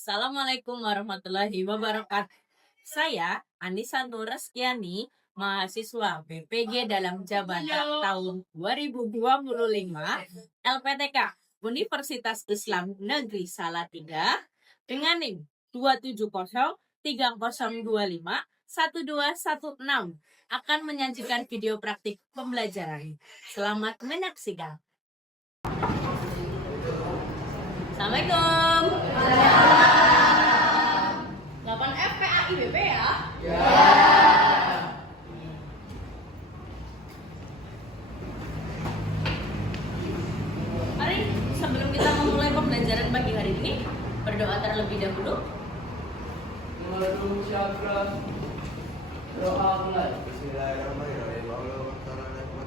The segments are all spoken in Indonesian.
Assalamualaikum warahmatullahi wabarakatuh. Saya Anissa Nuraskiani, mahasiswa BPG dalam jabatan tahun 2025 LPTK Universitas Islam Negeri Salatiga dengan NIM 27030251216 akan menyajikan video praktik pembelajaran. Selamat menyaksikan. Assalamualaikum. 8F PAIBP ya? Ya. Mari sebelum kita memulai pembelajaran pagi hari ini, berdoa terlebih dahulu. Doa mulai. Bismillahirrahmanirrahim.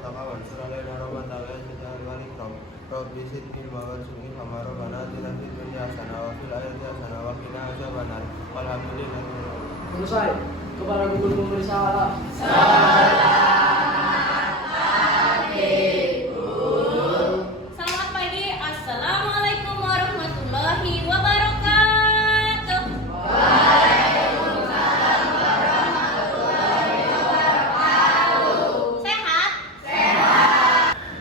Allahumma shalli ala muhammad wa ala ali muhammad. Rabbi zidni wa warzuqni kama rabbana atina fid dunya hasanah wa fil akhirati hasanah wa qina adzabannar. Walhamdulillahi. Selesai. Kepada guru pemeriksa alam. Selamat pagi. Assalamualaikum warahmatullahi wabarakatuh. Sehat?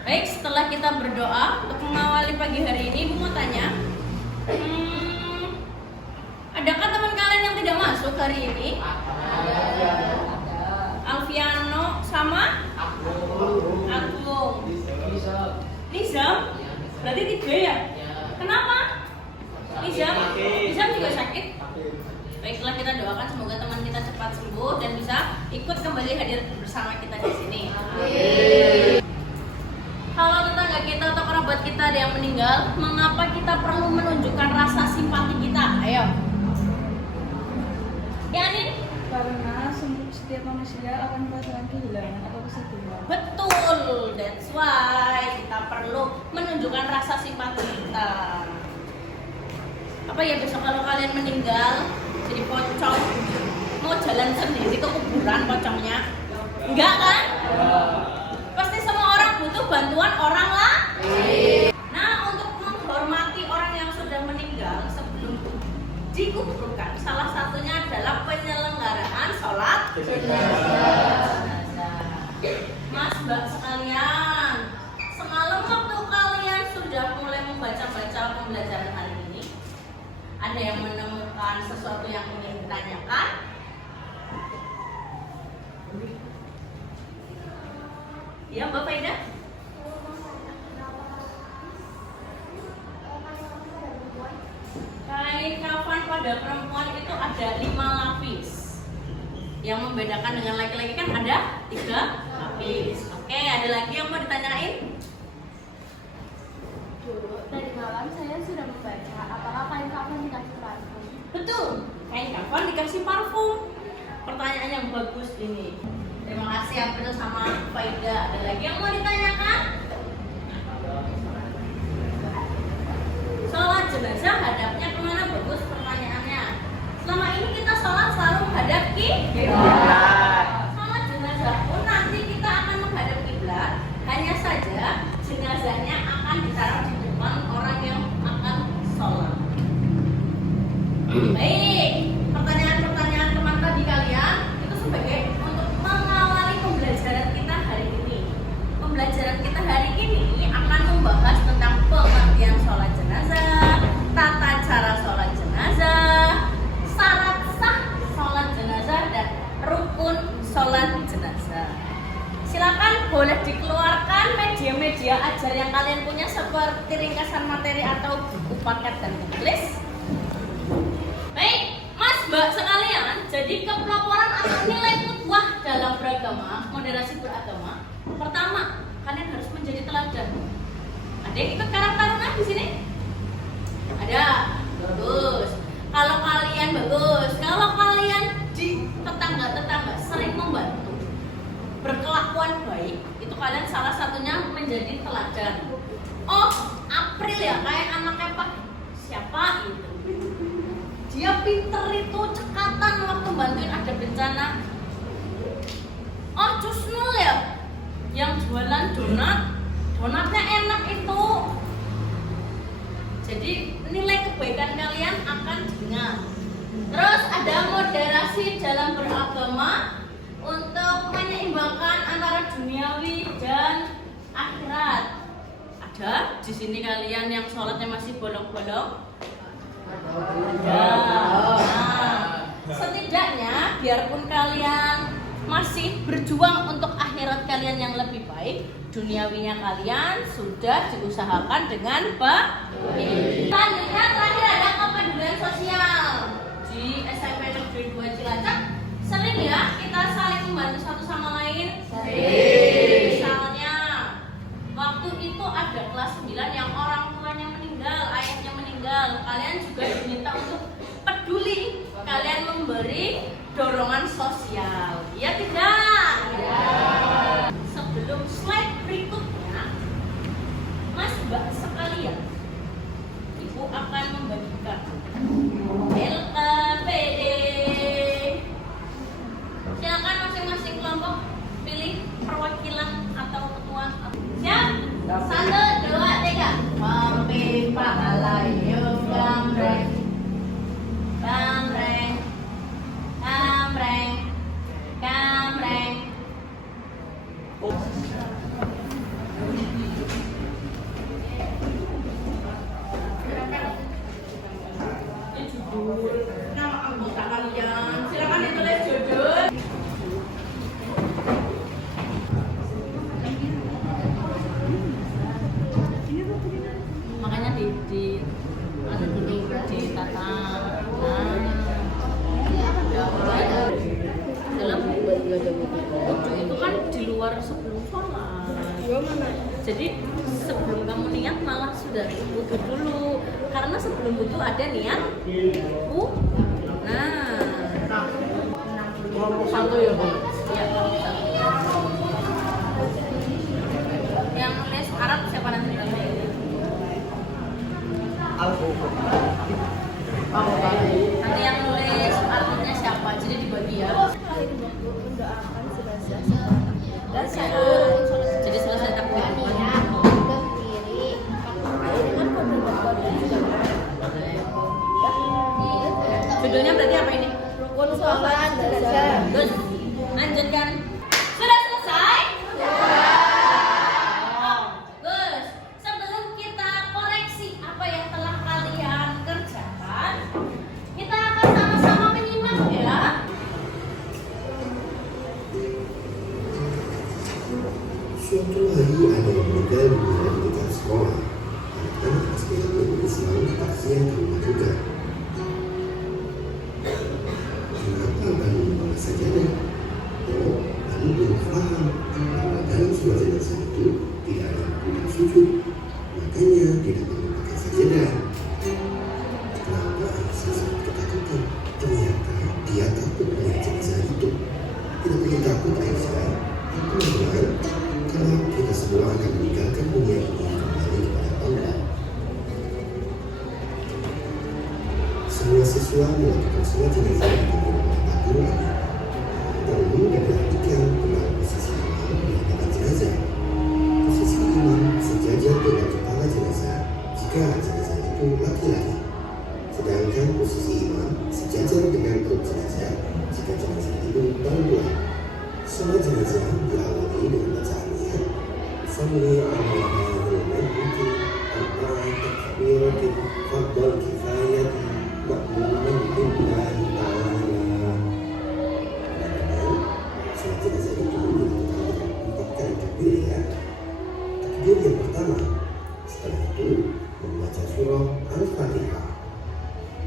Baik, setelah kita berdoa untuk mengawali pagi hari ini, Ibu mau tanya, adakah teman kalian yang tidak masuk hari ini? Alfiano sama Agung. Nizam? Berarti 3 ya? Kenapa? Nizam juga sakit? Baiklah, kita doakan semoga teman kita cepat sembuh dan bisa ikut kembali hadir bersama kita di sini. Kalau tetangga kita atau kerabat kita ada yang meninggal, mengapa kita perlu menunjukkan rasa simpati kita? Ayo. Ya, Nin? Karena setiap manusia akan merasakan kehilangan atau kesedihan. Betul, that's why kita perlu menunjukkan rasa simpati kita. Apa ya, besok kalau kalian meninggal jadi pocong, mau jalan sendiri ke kuburan pocongnya? Enggak kan? Pasti semua orang butuh bantuan orang lain. Nah, untuk menghormati orang yang sudah meninggal sebelum dikuburkan, salah satunya adalah penyelenggaraan sholat jenazah. Mas, Mbak sekalian, semalam waktu kalian sudah mulai membaca-baca pembelajaran hari ini, ada yang menemukan sesuatu yang ingin ditanyakan? Ya, Mbak Faida? Kain kafan pada perempuan itu ada 5 lapis. Yang membedakan dengan laki-laki kan ada 3 lapis. Oke, ada lagi yang mau ditanyain? Dulu tadi malam saya sudah membaca apakah kain kafan dikasih parfum. Betul, kain kafan dikasih parfum. Pertanyaan yang bagus ini. Terima kasih yang betul sama Faida. Ada lagi yang mau ditanyakan? Sholat jenazah hadapnya kemana? Bagus pertanyaannya. Selama ini kita sholat selalu menghadap kiblat. Sholat jenazah pun nanti kita akan menghadap kiblat. Hanya saja jenazahnya akan ditaruh di depan orang yang akan sholat. Baik, pertanyaan-pertanyaan teman tadi kalian itu sebagai untuk mengawali pembelajaran kita hari ini. Pembelajaran kita hari ini akan membahas tentang pengertian sholat jenazah, tata cara sholat jenazah, syarat sah sholat jenazah, dan rukun sholat jenazah. Silakan boleh dikeluarkan media-media ajar yang kalian punya seperti ringkasan materi atau buku paket dan tulis. Baik, Mas, Mbak sekalian, jadi kepelaporan atau nilai qudwah dalam beragama, moderasi beragama, pertama, kalian harus menjadi teladan. Ada yang ikut karang taruna di sini? Ada. Bagus. Kalau kalian bagus, kalau kalian di tetangga-tetangga sering membantu, berkelakuan baik, itu kalian salah satunya menjadi teladan. Oh, April ya, kayak anaknya Pak siapa itu? Dia pinter itu, cekatan waktu bantuin ada bencana. Oh, Cusnul ya, yang jualan donat, donatnya enak itu. Jadi nilai kebaikan kalian akan didengar. Terus ada moderasi dalam beragama untuk menyeimbangkan antara duniawi dan akhirat. Ada di sini kalian yang sholatnya masih bolong-bolong? Ada. Nah, setidaknya biarpun kalian masih berjuang untuk akhirat kalian yang lebih baik, duniawinya kalian sudah diusahakan dengan baik. Selanjutnya terakhir ada kepedulian sosial. Di SMP Negeri 2 Cilacap sering ya kita saling membantu satu sama lain. Misalnya waktu itu ada kelas 9 yang orang tuanya meninggal, ayahnya meninggal, kalian juga diminta untuk peduli, kalian memberi dorongan sosial, ya tidak? Ya. Sebelum slide berikutnya, Mas Mbak sekalian, Ibu akan membagikan LKPD. Silakan masing-masing kelompok pilih perwakilan atau ketua. Siap? 1, 2, 3. Pipa alayu gambreng, gambreng, gambreng, gambreng. Nama anggota kalian, silakan ditulis judul. Makanya ditata. Dalam tujuh itu kan di luar sebelum sholat. Jadi sebelum kamu niat malah sudah wudhu dulu, karena sebelum wudhu ada niat Kelompok 1 ya, Bu? Ya, kelompok 1. Yang nulis Arab siapa nanti? Nanti yang nulis artinya siapa? Jadi dibagi ya. Jadi selesai takbir. Judulnya berarti apa ini? Rukun sholat jenazah. Terus lanjutkan. Sudah selesai? Gus, sebelum kita koreksi apa yang telah kalian kerjakan, kita akan sama-sama menyimak ya. Suatu hari ada yang meninggal di dekat sekolah. Anak-anak SD itu selalu takziah ke rumah juga. Kenapa baru membawa sajadah? Oh, lalu belum paham bahwa dalam sholat jenazah itu tidak ada rukun sujud, makanya tidak perlu pakai sajadah. Kenapa anak saya sangat ketakutan? Ternyata dia takut melihat jenazah itu. Tidak perlu takut Aisyah. Aku bilang kalau kita semua akan meninggalkan dunia ini kembali kepada Allah. Semua siswa melakukan sholat jenazah di rumah Abu Ali. Perlu diperhatikan tentang posisi imam di hadapan jenazah. Posisi imam sejajar dengan kepala jenazah jika jenazah itu laki-laki. Sedangkan posisi imam sejajar dengan perut jenazah jika jenazah itu perempuan. Sholat jenazah diawali dengan bacaan niat. Salli ala hadhil mayyiti arba'a takbiratin fardal kifayati ma'muman lillahi ta'ala. Sholat jenazah itu dilakukan dengan 4 kali takbir ya. Takbir yang pertama, setelah itu membaca surah Al-Fatihah.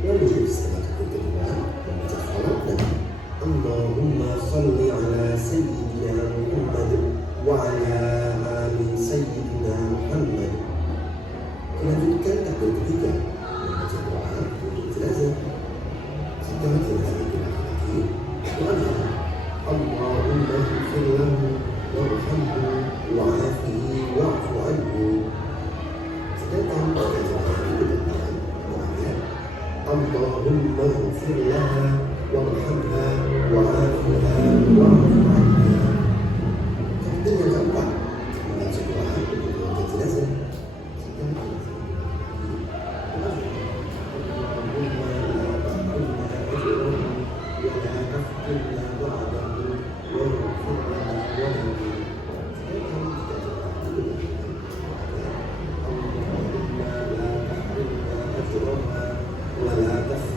Lalu setelah takbir kedua membaca salat Nabi. Allahumma salli ala sayyidina Muhammad wa ala ali sayyidina Muhammad. Melanjutkan takbir ketiga membaca doa untuk jenazah. Setelah jenazah itu laki-laki, doa Allahumma ighfir lahu warhamhu wa'afihi wa'fu anhu. Sedangkan pada jenazah itu perempuan, doanya Allahumma ighfir laha warhamha wa'afiha wa'fu anha. Kemudian yang keempat, membaca doa untuk keluarga jenazah. Setelah jenazah itu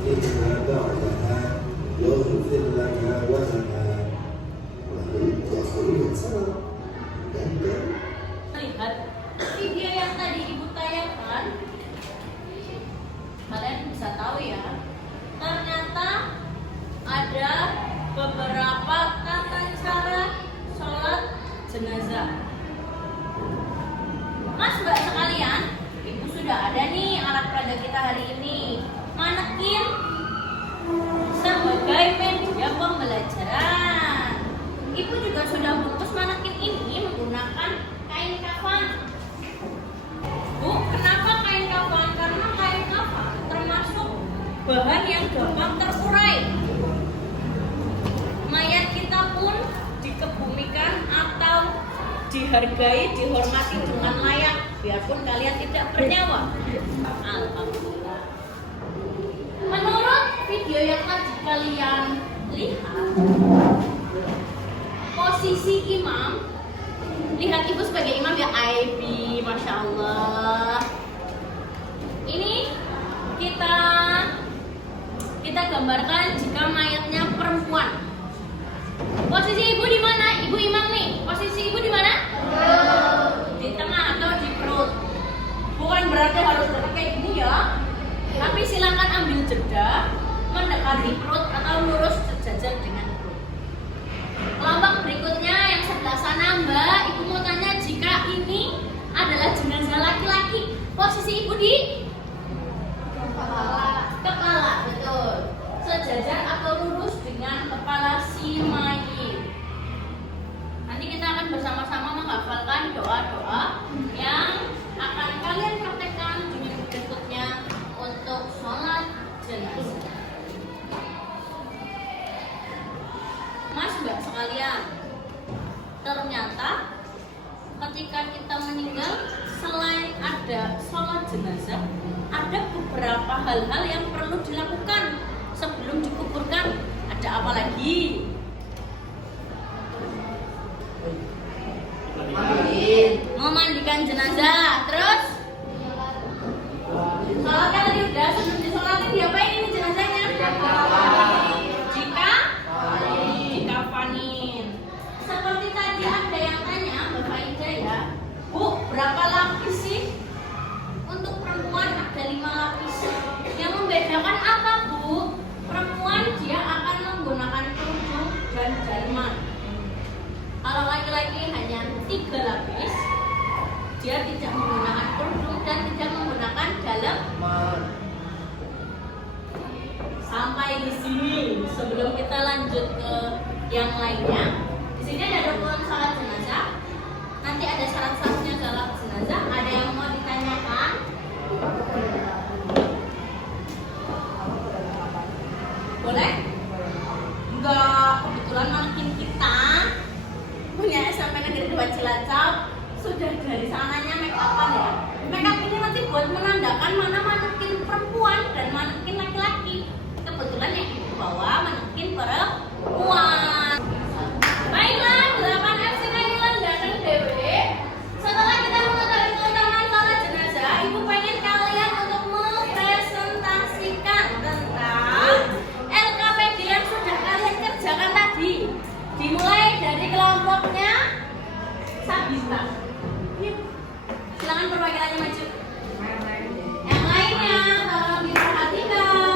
إنا بعدها يغفر لنا ولنا lalu diakhiri dengan salam dan Lihat video yang tadi ibu tayangkan, kalian bisa tahu ya, ternyata ada beberapa tata cara sholat jenazah. Mas mbak sekalian, ibu sudah ada nih alat peraga kita hari ini, manekin sebagai media pembelajaran. Ibu juga sudah bungkus manekin ini menggunakan kain kafan. Bu, kenapa kain kafan? Karena kain kafan termasuk bahan yang gampang terurai. Mayat kita pun dikebumikan atau dihargai, dihormati dengan layak, biarpun kalian tidak bernyawa. Alhamdulillah. Menurut video yang tadi kalian lihat, posisi imam, lihat ibu sebagai imam ya, IB, masya Allah. Ini kita gambarkan jika mayatnya perempuan. Posisi ibu di mana? Ibu imam nih. Posisi ibu di mana? Di tengah atau di perut. Bukan berarti harus dekat kayak gini ya. Tapi silakan ambil jeda mendekati perut atau lurus sejajar dengan perut. Kelompok berikutnya yang sebelah sana mbak, ibu mau tanya jika ini adalah jenazah laki-laki, posisi ibu di kepala, betul. Sejajar atau lurus dengan kepala si mayit. Nanti kita akan bersama-sama menghafalkan doa-doa yang akan kalian praktekkan di minggu berikutnya untuk sholat jenazah. Mas mbak sekalian, ternyata ketika kita meninggal, selain ada sholat jenazah, ada beberapa hal-hal yang perlu dilakukan sebelum dikuburkan. Ada apa lagi? Memandikan jenazah. Terus sholatnya tadi udah, sebelum disolatin diapain ini jenazahnya? Dikafanin. Seperti tadi ada yang tanya Bapak Ida ya, Bu, berapa lapis sih? Untuk perempuan ada 5 lapis. Yang membedakan apa Bu? Perempuan dia akan menggunakan kerudung dan jalman. Kalau laki-laki hanya 3 lapis, dia tidak menggunakan kerudung dan tidak menggunakan jalman. Sampai di sini. Sebelum kita lanjut ke yang lainnya, di sini ada dokumen salat jenazah. Nanti ada syarat-syaratnya salat jenazah. Ada yang mau ditanyakan? Boleh? Enggak, kebetulan manekin kita punya SMP Negeri 2 Cilacap sudah dari sananya make upan ya. Make up ini nanti buat menandakan mana manekin perempuan dan manekin laki-laki. Kebetulan yang ibu bawa manekin perempuan. Baiklah, 8 FC Thailand datang DW. Setelah kita mengetahui keutamaan salat jenazah, ibu pengen kalian untuk mempresentasikan tentang LKPD yang sudah kalian kerjakan tadi. Dimulai dari kelompoknya Sabita. Silakan perwakilannya maju. Yang lainnya tolong diperhatikan.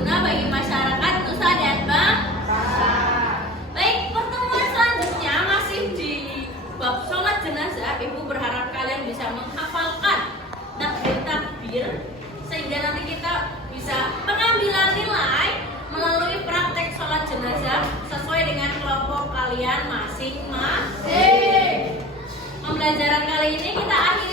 berguna bagi masyarakat nusa dan bangsa. Baik, pertemuan selanjutnya masih di bab sholat jenazah. Ibu berharap kalian bisa menghafalkan takbir-takbir sehingga nanti kita bisa pengambilan nilai melalui praktek sholat jenazah sesuai dengan kelompok kalian masing-masing. Pembelajaran kali ini kita akhiri